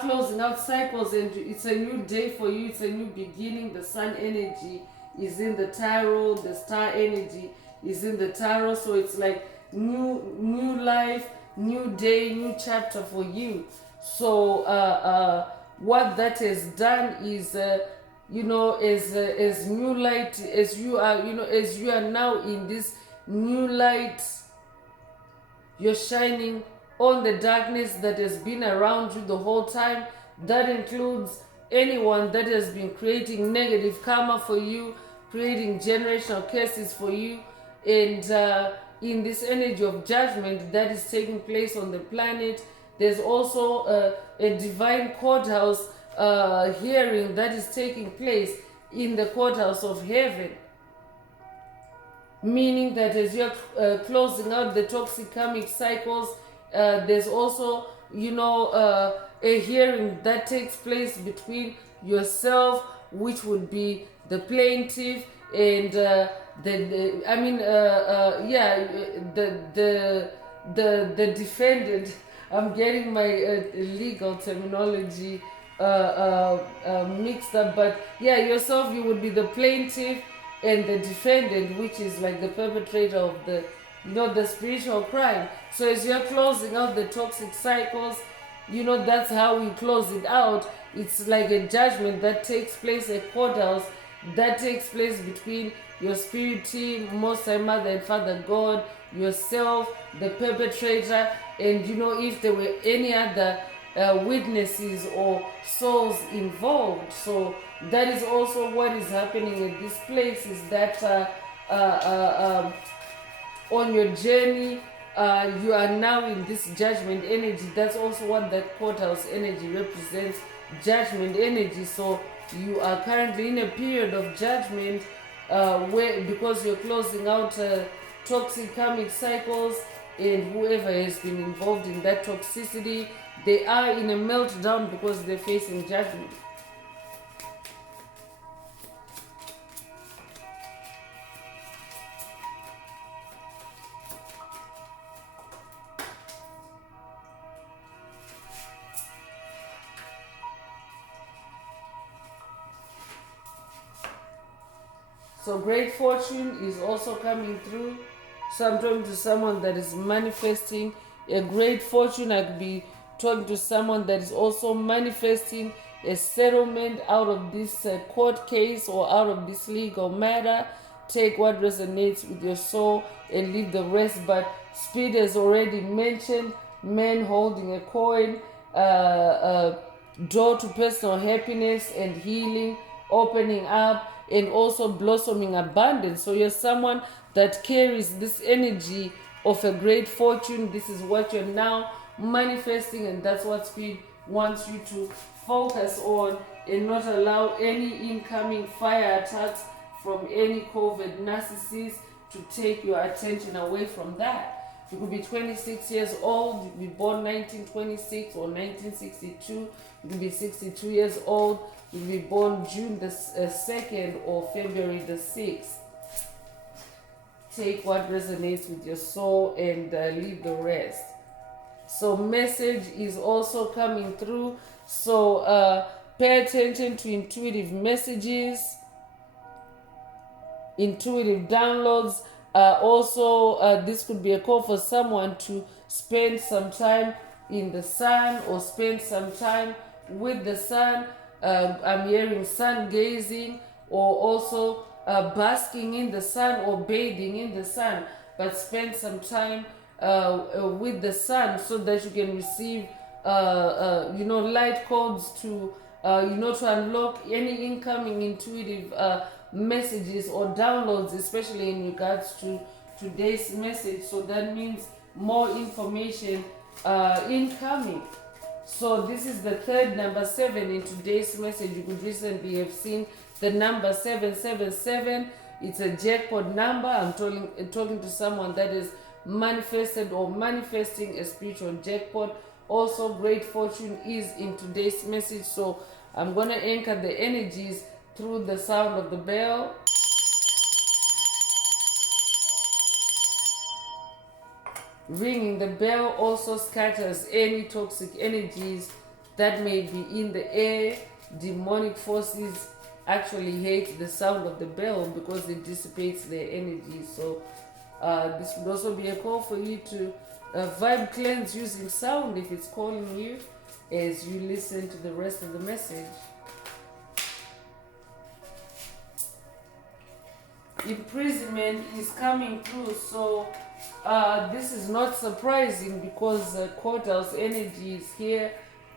closing out cycles, and it's a new day for you. It's a new beginning. The sun energy is in the tarot. The star energy is in the tarot. So it's like new life, new day, new chapter for you. So what that has done is as new light, as you are now in this new light, you're shining on the darkness that has been around you the whole time. That includes anyone that has been creating negative karma for you, creating generational curses for you. And in this energy of judgment that is taking place on the planet, there's also a divine courthouse hearing that is taking place in the courthouse of heaven. Meaning that as you're closing out the toxic karmic cycles, there's also, a hearing that takes place between yourself, which would be the plaintiff, and the defendant. I'm getting my legal terminology mixed up, but yeah, yourself, you would be the plaintiff, and the defendant, which is like the perpetrator of the spiritual crime. So as you're closing out the toxic cycles, that's how we close it out. It's like a judgment that takes place, a courthouse that takes place between your spirit team, Most High Mother and Father God, yourself, the perpetrator, and if there were any other witnesses or souls involved. So that is also what is happening at this place, is that on your journey, you are now in this judgment energy. That's also what that courthouse energy represents, judgment energy. So you are currently in a period of judgment because you're closing out toxic karmic cycles, and whoever has been involved in that toxicity, they are in a meltdown because they're facing judgment. So great fortune is also coming through. So I'm talking to someone that is manifesting a great fortune. I could be talking to someone that is also manifesting a settlement out of this court case or out of this legal matter. Take what resonates with your soul and leave the rest. But Spirit has already mentioned men holding a coin, door to personal happiness and healing, opening up, and also blossoming abundance. So you're someone that carries this energy of a great fortune. This is what you're now manifesting, and that's what Spirit wants you to focus on, and not allow any incoming fire attacks from any COVID narcissist to take your attention away from that. You could be 26 years old, you could be born 1926 or 1962, you could be 62 years old, you could be born June the 2nd or February the 6th. Take what resonates with your soul and leave the rest. So message is also coming through. So pay attention to intuitive messages, intuitive downloads. This could be a call for someone to spend some time in the sun or spend some time with the sun. I'm hearing sun gazing, or also basking in the sun or bathing in the sun, but spend some time with the sun so that you can receive light codes to to unlock any incoming intuitive messages or downloads, especially in regards to today's message. So that means more information incoming. So this is the third number 7 in today's message. You could recently have seen the number 777. It's a jackpot number. I'm talking to someone that is manifested or manifesting a spiritual jackpot. Also, great fortune is in today's message. So I'm going to anchor the energies through the sound of the bell. Ringing the bell also scatters any toxic energies that may be in the air. Demonic forces actually hate the sound of the bell because it dissipates their energy. So this would also be a call for you to vibe cleanse using sound if it's calling you as you listen to the rest of the message. Imprisonment is coming through, so this is not surprising because courthouse energy is here.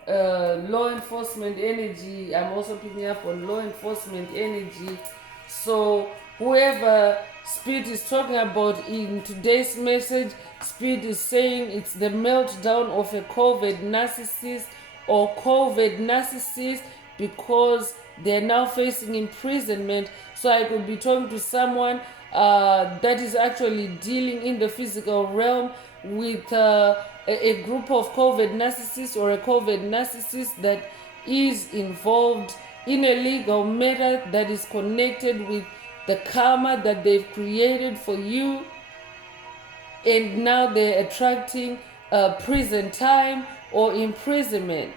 Law enforcement energy, I'm also picking up on law enforcement energy. So whoever Spirit is talking about in today's message, Spirit is saying it's the meltdown of a COVID narcissist or COVID narcissist because they're now facing imprisonment. So I could be talking to someone that is actually dealing in the physical realm with a group of COVID narcissists or a COVID narcissist that is involved in a legal matter that is connected with the karma that they've created for you, and now they're attracting prison time or imprisonment.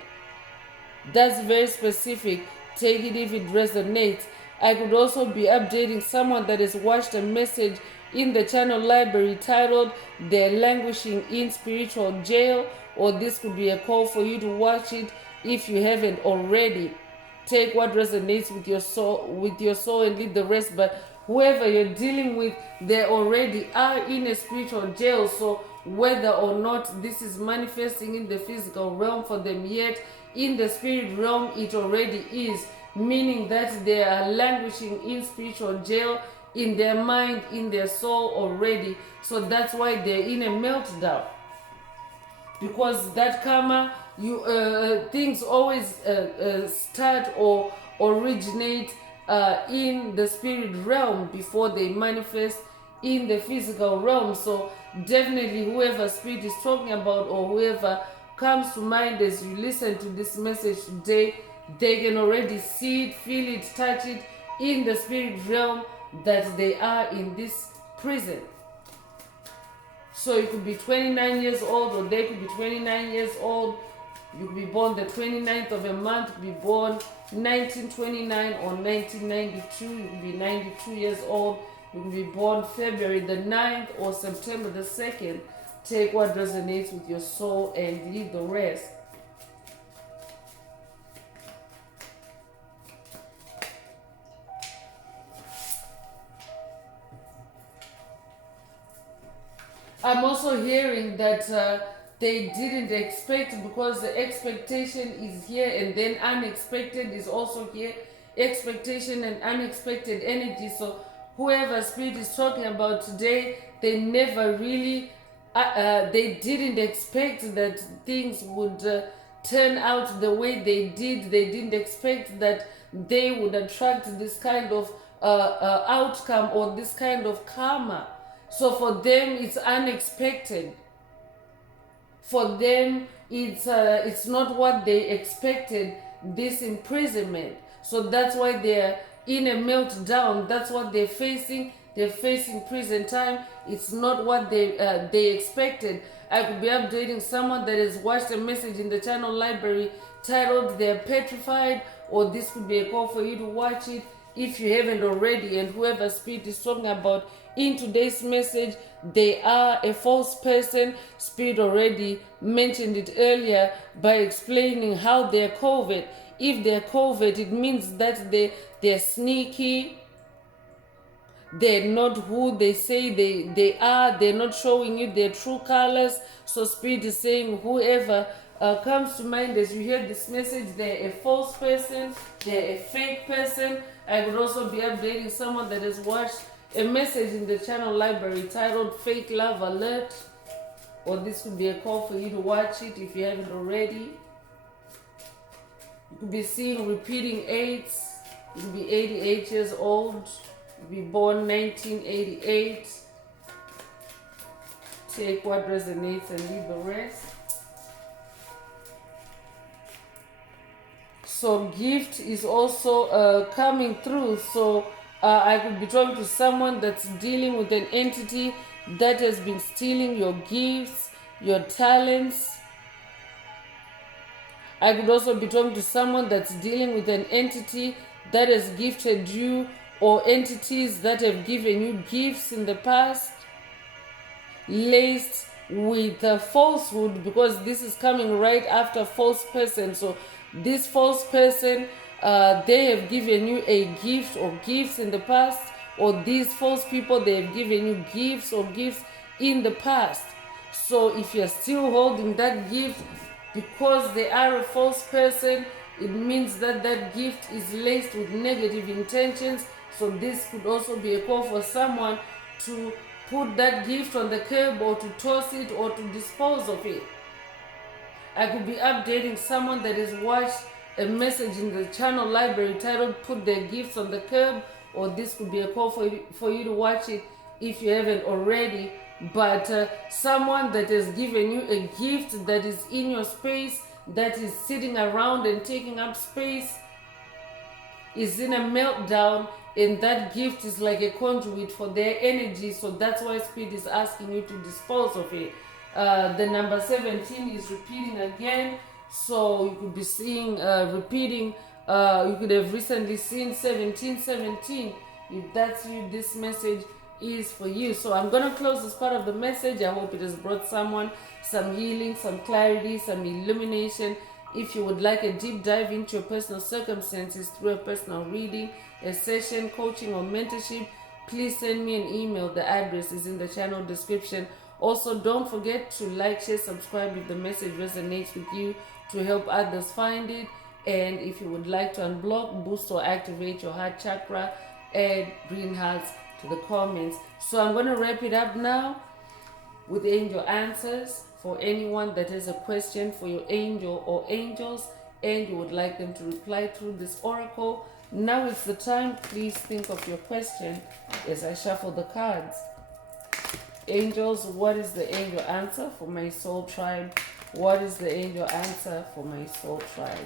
That's very specific. Take it if it resonates. I could also be updating someone that has watched a message in the channel library titled "They're Languishing in Spiritual Jail," or this could be a call for you to watch it if you haven't already. Take what resonates with your soul and leave the rest. But whoever you're dealing with, they already are in a spiritual jail. So whether or not this is manifesting in the physical realm for them yet, in the spirit realm it already is, meaning that they are languishing in spiritual jail, in their mind, in their soul already. So that's why they're in a meltdown, because that karma, things always start or originate in the spirit realm before they manifest in the physical realm. So definitely whoever Spirit is talking about or whoever comes to mind as you listen to this message today, they can already see it, feel it, touch it in the spirit realm that they are in this prison. So you could be 29 years old or they could be 29 years old. You could be born the 29th of a month, you could be born 1929 or 1992. You could be 92 years old. You could be born February the 9th or September the 2nd. Take what resonates with your soul and leave the rest. I'm also hearing that they didn't expect, because the expectation is here and then unexpected is also here. Expectation and unexpected energy. So whoever Spirit is talking about today, they never really, they didn't expect that things would turn out the way they did. They didn't expect that they would attract this kind of outcome or this kind of karma. So for them, it's unexpected. For them, it's not what they expected, this imprisonment. So that's why they're in a meltdown. That's what they're facing. They're facing prison time. It's not what they expected. I could be updating someone that has watched a message in the channel library titled "They're Petrified," or this could be a call for you to watch it if you haven't already. And whoever Spirit is talking about in today's message, they are a false person. Spirit already mentioned it earlier by explaining how they're covert. If they're covert, it means that they're sneaky. They're not who they say they are. They're not showing you their true colors. So Spirit is saying whoever comes to mind as you hear this message, they're a false person. They're a fake person. I would also be updating someone that has watched a message in the channel library titled "Fake Love Alert." or this could be a call for you to watch it if you haven't already. You could be seeing repeating 8s. You could be 88 years old. You could be born 1988. Take what resonates and leave the rest. So gift is also coming through. So I could be talking to someone that's dealing with an entity that has been stealing your gifts, your talents. I could also be talking to someone that's dealing with an entity that has gifted you, or entities that have given you gifts in the past, laced with falsehood, because this is coming right after false person. So this false person, they have given you a gift or gifts in the past, or these false people, they have given you gifts or gifts in the past. So if you're still holding that gift because they are a false person, it means that that gift is laced with negative intentions. So this could also be a call for someone to put that gift on the curb, or to toss it, or to dispose of it. I could be updating someone that has watched a message in the channel library titled "Put Their Gifts on the Curb," or this could be a call for you to watch it if you haven't already. But someone that has given you a gift that is in your space, that is sitting around and taking up space, is in a meltdown, and that gift is like a conduit for their energy. So that's why Spirit is asking you to dispose of it. The number 17 is repeating again. So you could be seeing repeating. You could have recently seen 1717. If that's you, this message is for you. So I'm going to close this part of the message. I hope it has brought someone some healing, some clarity, some illumination. If you would like a deep dive into your personal circumstances through a personal reading, a session, coaching, or mentorship, please send me an email. The address is in the channel description. Also, don't forget to like, share, subscribe if the message resonates with you, to help others find it. And if you would like to unblock, boost, or activate your heart chakra, add green hearts to the comments. So I'm going to wrap it up now with angel answers. For anyone that has a question for your angel or angels and you would like them to reply through this oracle, now is the time. Please think of your question as I shuffle the cards. Angels, what is the angel answer for my soul tribe? What is the angel answer for my soul tribe?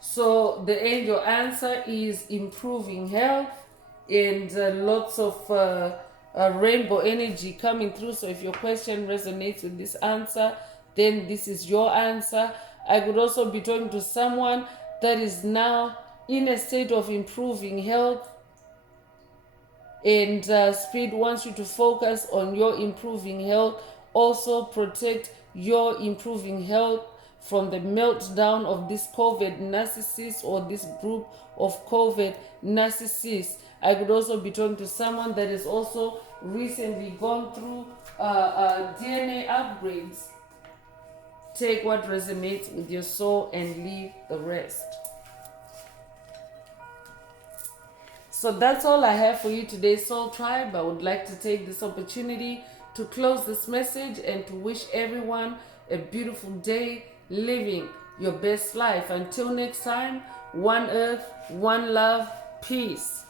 So the angel answer is improving health, and lots of rainbow energy coming through. So if your question resonates with this answer, then this is your answer. I could also be talking to someone that is now in a state of improving health, and Spirit wants you to focus on your improving health. Also protect your improving health from the meltdown of this COVID narcissist, or this group of COVID narcissists. I could also be talking to someone that has also recently gone through DNA upgrades. Take what resonates with your soul and leave the rest. So that's all I have for you today, Soul Tribe. I would like to take this opportunity to close this message and to wish everyone a beautiful day, living your best life. Until next time, one earth, one love, peace.